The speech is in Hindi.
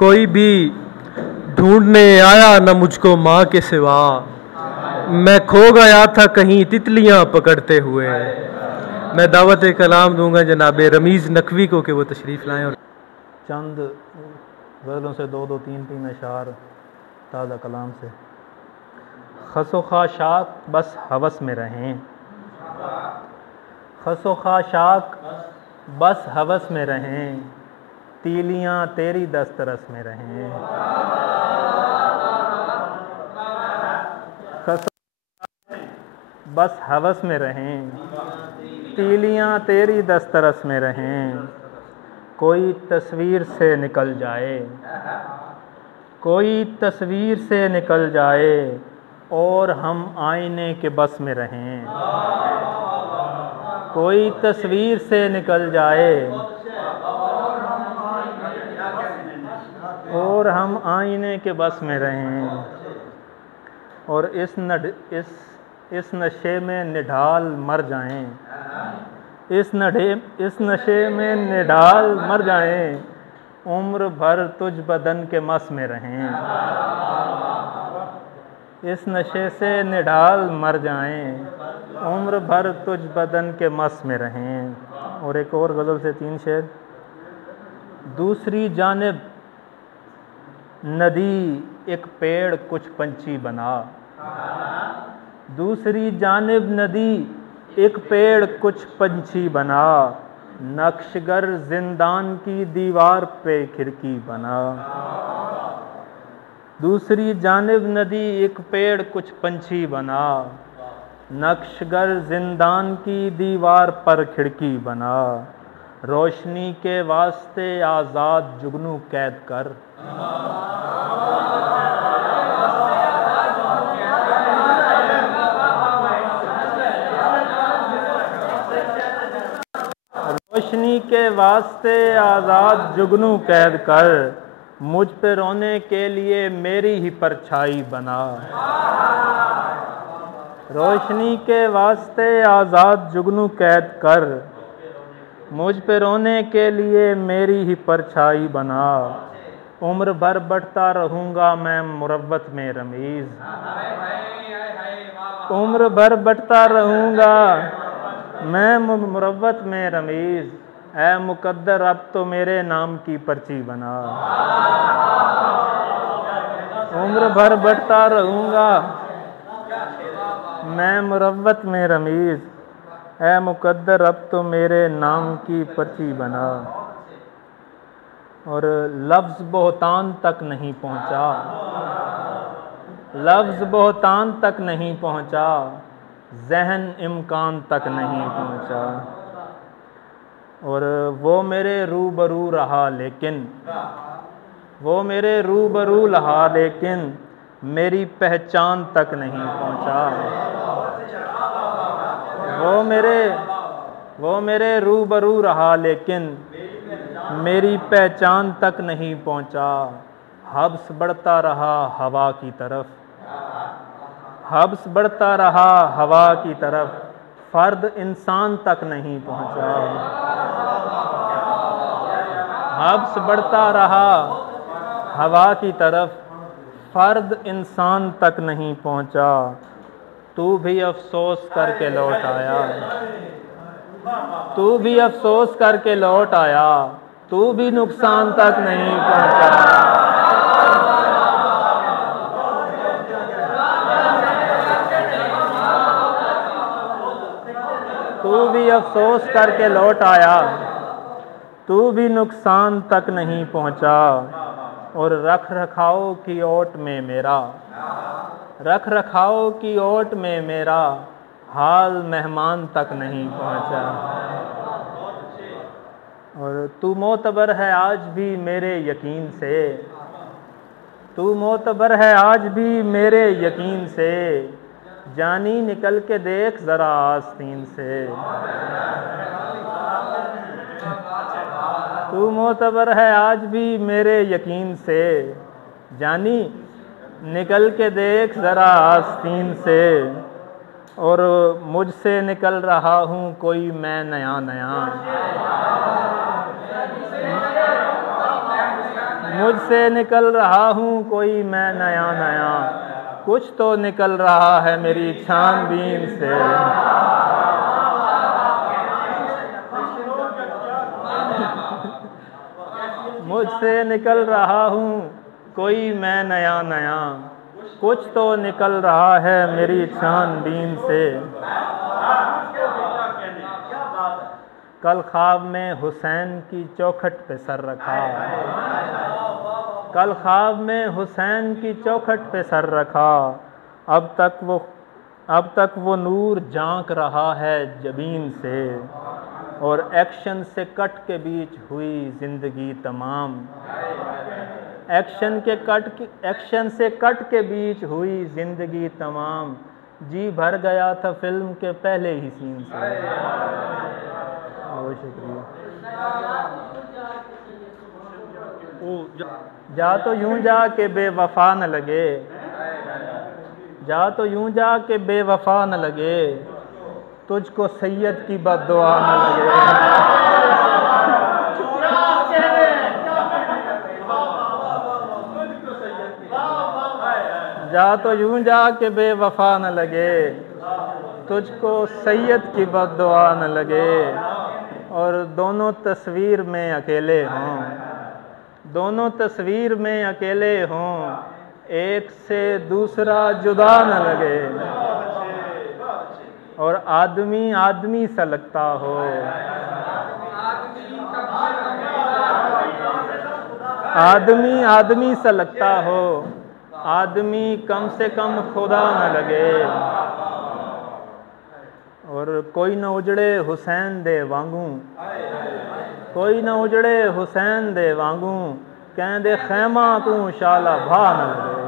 कोई भी ढूंढने आया न मुझको माँ के सिवा, मैं खो गया था कहीं तितलियां पकड़ते हुए। मैं दावत कलाम दूंगा जनाब रमीज़ नकवी को कि वो तशरीफ़ लाएं और चंद गज़लों से दो दो तीन तीन अशार ताज़ा कलाम से। खसो खाशाक बस हवस में रहें, खसो खाशाक बस हवस में रहें, तीलियां तेरी दस्तरस में रहें। खसो बस हवस में रहें, तीलियां तेरी दस्तरस में रहें। कोई तस्वीर से निकल जाए, कोई तस्वीर से निकल जाए, और हम आईने के बस में रहें। कोई तस्वीर से निकल जाए और हम आईने के बस में रहें। और इस नशे में निढाल मर जाएं, इस नशे में निढाल मर जाएं, उम्र भर तुझ बदन के मस में रहें। इस नशे से निढाल मर जाएं, उम्र भर तुझ बदन के मस में रहें। और एक और गज़ल से तीन शेर। दूसरी जानिब नदी एक पेड़ कुछ पंछी बना, दूसरी जानिब नदी एक पेड़ कुछ पंछी बना, नक्शगर जिंदान की दीवार पे खिड़की बना। दूसरी जानिब नदी एक पेड़ कुछ पंछी बना, नक्शगर जिंदान की दीवार पर खिड़की बना। रोशनी के वास्ते आज़ाद जुगनू कैद कर, रोशनी के वास्ते आज़ाद जुगनू कैद कर, मुझ पे रोने के लिए मेरी ही परछाई बना। रोशनी के वास्ते आज़ाद जुगनू कैद कर, मुझ पे रोने के लिए मेरी ही परछाई बना। उम्र भर बढ़ता रहूँगा मैं मुरव्वत में रमीज़, उम्र भर बढ़ता रहूँगा मैं मुरव्वत में रमीज़। ऐ मुकद्दर अब तो मेरे नाम की पर्ची बना। उम्र भर बढ़ता रहूँगा मैं मुरव्वत में रमीज़, ऐ मुकद्दर अब तो मेरे नाम की पर्ची बना। और लफ्ज़ बोहतान तक नहीं पहुँचा, लफ्ज़ बोहतान तक नहीं पहुँचा, ज़हन इम्कान तक नहीं पहुँचा। और वो मेरे रूबरू रहा लेकिन, वो मेरे रूबरू रहा लेकिन, मेरी पहचान तक नहीं पहुँचा। वो मेरे रूबरू रहा लेकिन मेरी पहचान तक नहीं पहुँचा। हब्स बढ़ता रहा हवा की तरफ, हब्स बढ़ता रहा हवा की तरफ, फ़र्द इंसान तक नहीं पहुँचा। हब्स बढ़ता रहा हवा की तरफ, फ़र्द इंसान तक नहीं पहुँचा। तू भी अफ़सोस करके लौट आया, तू भी अफ़सोस करके लौट आया, तू भी नुकसान तक नहीं पहुँचा। तू भी अफ़सोस करके लौट आया, तू भी नुकसान तक नहीं पहुँचा। और रख रखाव की ओट में मेरा, रख रखाव की ओट में मेरा, हाल मेहमान तक नहीं पहुँचा। और तू मोतबर है आज भी मेरे यकीन से, तू मोतबर है आज भी मेरे यकीन से, जानी निकल के देख ज़रा आस्तीन से। तू मोतबर है आज भी मेरे यकीन से, जानी निकल के देख ज़रा आस्तीन से। और मुझसे निकल रहा हूँ कोई मैं नया नया, मुझसे निकल रहा हूँ कोई मैं नया नया, कुछ तो निकल रहा है मेरी छानबीन से। मुझसे निकल रहा हूँ कोई मैं नया नया, कुछ तो निकल रहा है मेरी छानबीन से। कल ख्वाब में हुसैन की चौखट पे सर रखा, कल ख्वाब में हुसैन की चौखट पे सर रखा, अब तक वो नूर झांक रहा है जबीन से, और एक्शन से कट के बीच हुई जिंदगी तमाम, एक्शन से कट के बीच हुई जिंदगी तमाम, जी भर गया था फिल्म के पहले ही सीन से। बहुत शुक्रिया। जा तो यूं जा के बेवफा न लगे, जा तो यूं जा के बेवफा न लगे, तुझको सैयद की बद्दुआ न लगे। जा तो यूं जा के बेवफा न लगे, तुझको सैयद की बद्दुआ न लगे, और दोनों तस्वीर में अकेले हों, दोनों तस्वीर में अकेले हों, एक से दूसरा जुदा न लगे, और आदमी आदमी सा लगता हो, आदमी आदमी सा लगता हो, आदमी कम से कम खुदा न लगे, और कोई न उजड़े हुसैन दे वांगू, कोई न उजड़े हुसैन दे वांगू, कहंदे खैमा तू शाला भा न लगे।